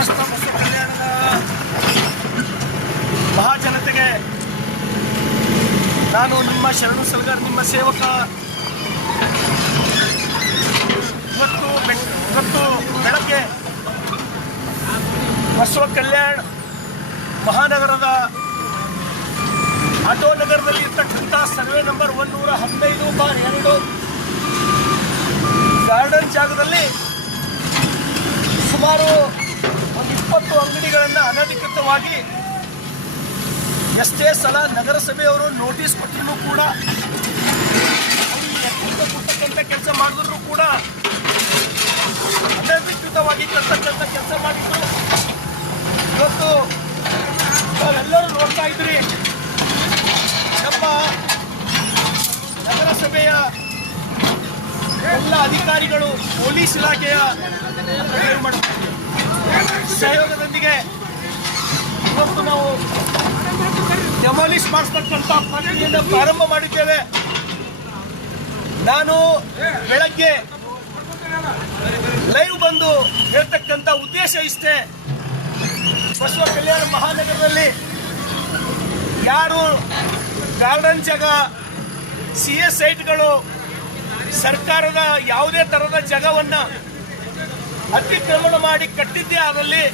ಸಮಸ್ತ ಬಸವ ಕಲ್ಯಾಣದ ಮಹಾಜನತೆಗೆ ನಾನು ನಿಮ್ಮ ಶರಣು ಸಲಗರ್ ನಿಮ್ಮ ಸೇವಕ ಇವತ್ತು ಬೆಳಗ್ಗೆ ಬಸವ ಕಲ್ಯಾಣ ಮಹಾನಗರದ ಆಟೋ ನಗರದಲ್ಲಿ ಇರ್ತಕ್ಕಂಥ ಸರ್ವೆ ನಂಬರ್ 115/2 ಗಾರ್ಡನ್ ಜಾಗದಲ್ಲಿ ಸುಮಾರು ಒಂದು 20 ಅಂಗಡಿಗಳನ್ನು ಅನಧಿಕೃತವಾಗಿ ಎಷ್ಟೇ ಸಲ ನಗರಸಭೆಯವರು ನೋಟಿಸ್ ಕೊಟ್ಟರೂ ಕೂಡ ಕೊಟ್ಟಕ್ಕಂಥ ಕೆಲಸ ಮಾಡಿದ್ರು ಕೂಡ ಅನಧಿಕೃತವಾಗಿ ಕರ್ತಕ್ಕಂಥ ಕೆಲಸ ಮಾಡಿದ್ರು. ಇವತ್ತು ನಾವೆಲ್ಲರೂ ನೋಡ್ತಾ ಇದ್ರಿ, ನಮ್ಮ ನಗರಸಭೆಯ ಎಲ್ಲ ಅಧಿಕಾರಿಗಳು ಪೊಲೀಸ್ ಇಲಾಖೆಯ ಸಹಯೋಗದೊಂದಿಗೆ ಇವತ್ತು ನಾವು ಡೆಮಾಲಿಷ್ ಮಾಡಿಸ್ತಕ್ಕಂಥ ಪ್ರಕ್ರಿಯೆಯನ್ನು ಪ್ರಾರಂಭ ಮಾಡಿದ್ದೇವೆ. ನಾನು ಬೆಳಗ್ಗೆ ಲೈವ್ ಬಂದು ಹೇಳ್ತಕ್ಕಂಥ ಉದ್ದೇಶ ಇಷ್ಟೇ, ಬಸವ ಕಲ್ಯಾಣ ಮಹಾನಗರದಲ್ಲಿ ಯಾರು ಗಾರ್ಡನ್ ಜಾಗ, CS ಸೈಟ್ಗಳು, ಸರ್ಕಾರದ ಯಾವುದೇ ತರಹದ ಜಾಗವನ್ನು ಅತಿಕ್ರಮಣ ಮಾಡಿ ಕಟ್ಟಿದ್ದೇ ಆದಲ್ಲಿ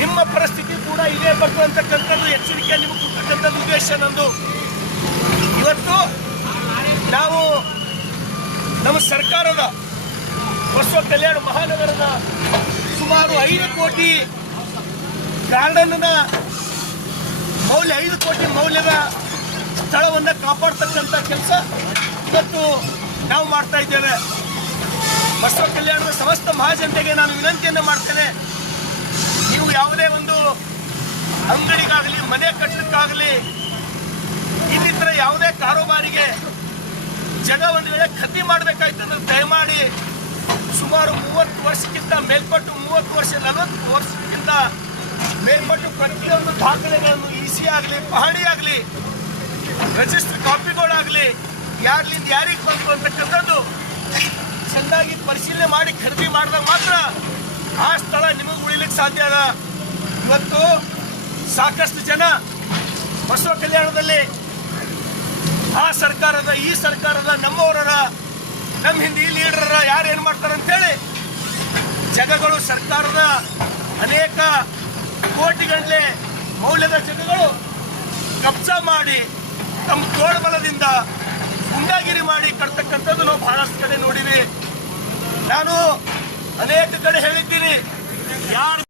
ನಿಮ್ಮ ಪರಿಸ್ಥಿತಿ ಕೂಡ ಇದೇ ಬರ್ತಕ್ಕಂಥದ್ದು ಎಚ್ಚರಿಕೆ ನಿಮಗೆ ಕೊಡ್ತಕ್ಕಂಥದ್ದು ಉದ್ದೇಶ ನಂದು. ಇವತ್ತು ನಾವು ನಮ್ಮ ಸರ್ಕಾರದ ಬಸವ ಕಲ್ಯಾಣ ಮಹಾನಗರದ ಸುಮಾರು 5 ಕೋಟಿ ಗಾರ್ಡನ್ನ ಮೌಲ್ಯ 5 ಕೋಟಿ ಮೌಲ್ಯದ ಸ್ಥಳವನ್ನು ಕಾಪಾಡ್ತಕ್ಕಂಥ ಕೆಲಸ ಇವತ್ತು ನಾವು ಮಾಡ್ತಾ ಇದ್ದೇವೆ. ಬಸವ ಕಲ್ಯಾಣದ ಸಮಸ್ತ ಮಹಾಜನತೆಗೆ ನಾನು ವಿನಂತಿಯನ್ನು ಮಾಡ್ತೇನೆ, ನೀವು ಯಾವುದೇ ಒಂದು ಅಂಗಡಿಗಾಗಲಿ, ಮನೆ ಕಟ್ಟಕ್ಕಾಗಲಿ, ಇನ್ನಿತರ ಯಾವುದೇ ಕಾರೋಬಾರಿಗೆ ಜಾಗ ಒಂದು ವೇಳೆ ಖರೀದಿ ಮಾಡಬೇಕಾಯ್ತಂದ್ರೆ ದಯಮಾಡಿ ಸುಮಾರು 30 ವರ್ಷಕ್ಕಿಂತ ಮೇಲ್ಪಟ್ಟು 30 ವರ್ಷ 40 ವರ್ಷಕ್ಕಿಂತ ಮೇಲ್ಪಟ್ಟು ಪ್ರತಿಯೊಂದು ದಾಖಲೆಗಳನ್ನು EC ಆಗಲಿ, ಪಹಣಿ ಆಗಲಿ, ರಿಜಿಸ್ಟರ್ ಕಾಪಿಗಳಾಗಲಿ ಯಾರ್ಲಿಂದ ಯಾರಿಗೆ ಬಂತು ಅಂತಕ್ಕಂಥದ್ದು ಚೆನ್ನಾಗಿ ಪರಿಶೀಲನೆ ಮಾಡಿ ಖರೀದಿ ಮಾಡಿದಾಗ ಮಾತ್ರ ಆ ಸ್ಥಳ ನಿಮಗೆ ಉಳಿಲಿಕ್ಕೆ ಸಾಧ್ಯ ಅದ. ಇವತ್ತು ಸಾಕಷ್ಟು ಜನ ಬಸವ ಕಲ್ಯಾಣದಲ್ಲಿ ಆ ಸರ್ಕಾರದ, ಈ ಸರ್ಕಾರದ, ನಮ್ಮವರ, ನಮ್ಮ ಹಿಂದೆ ಲೀಡರ ಯಾರು ಏನು ಮಾಡ್ತಾರೆ ಅಂತೇಳಿ ಜಾಗಗಳು, ಸರ್ಕಾರದ ಅನೇಕ ಕೋಟಿಗಟ್ಟಲೆ ಮೌಲ್ಯದ ಜಾಗಗಳು ಕಬ್ಜಾ ಮಾಡಿ ತಮ್ಮ ತೋಳ್ಬಲದಿಂದ ಗುಂಡಾಗಿರಿ ಮಾಡಿ ಕಟ್ತಕ್ಕಂಥದ್ದು ನಾವು ಬಹಳಷ್ಟು ಕಡೆ ನೋಡಿವಿ. ನಾನು ಅನೇಕ ಕಡೆ ಹೇಳಿದ್ದೀನಿ, ಯಾರು